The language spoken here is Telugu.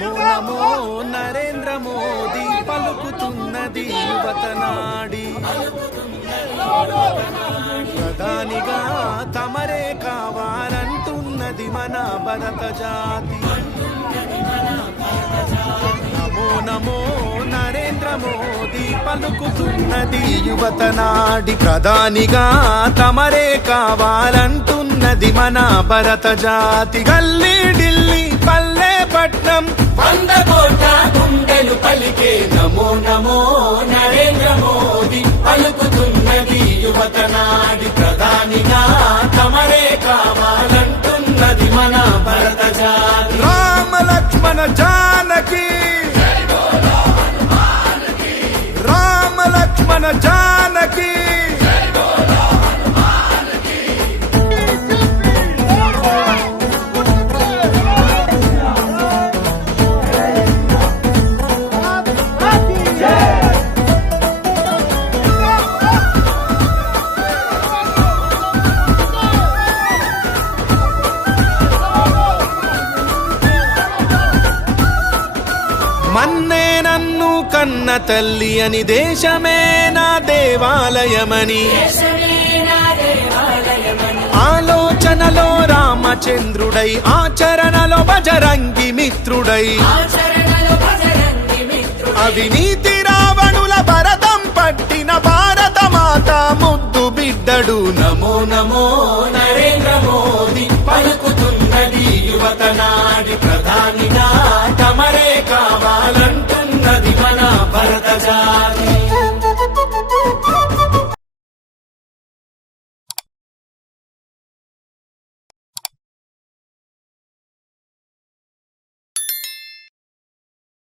నమో నమో నరేంద్ర మోదీ పలుకుతున్నది యువత నాడి ప్రధానిగా తమరే కావాలంటున్నది మన భరత జాతి. నమో నమో నరేంద్ర మోదీ పలుకుతున్నది యువత నాడి ప్రధానిగా తమరే కావాలంటున్నది మన భరత జాతి. గల్లీ ఢిల్లీ పల్లె పట్నం 100 కోట్ల గుండెలు పలికే నమో నమో నరేంద్ర మోదీ పలుకుతున్నది యువత నాడి ప్రధానిగా తమరే కావాలంటున్నది మన భరత జాతి. రామ లక్ష్మణ జానకి రామ లక్ష్మణ జానకి మన్నే నన్ను కన్న తల్లి అని దేశమే నా దేవాలయమని ఆలోచనలో రామచంద్రుడై ఆచరణలో బజరంగి మిత్రుడై అవినీతి రావణుల భరతం పట్టిన భారత మాత ముద్దు బిడ్డడు. నమో నమో నరేంద్ర మోదీ పలుకుతున్నది యువత నాడి ప్రధానిగా తమరే కావాలంటున్నది మన భరత జాతి.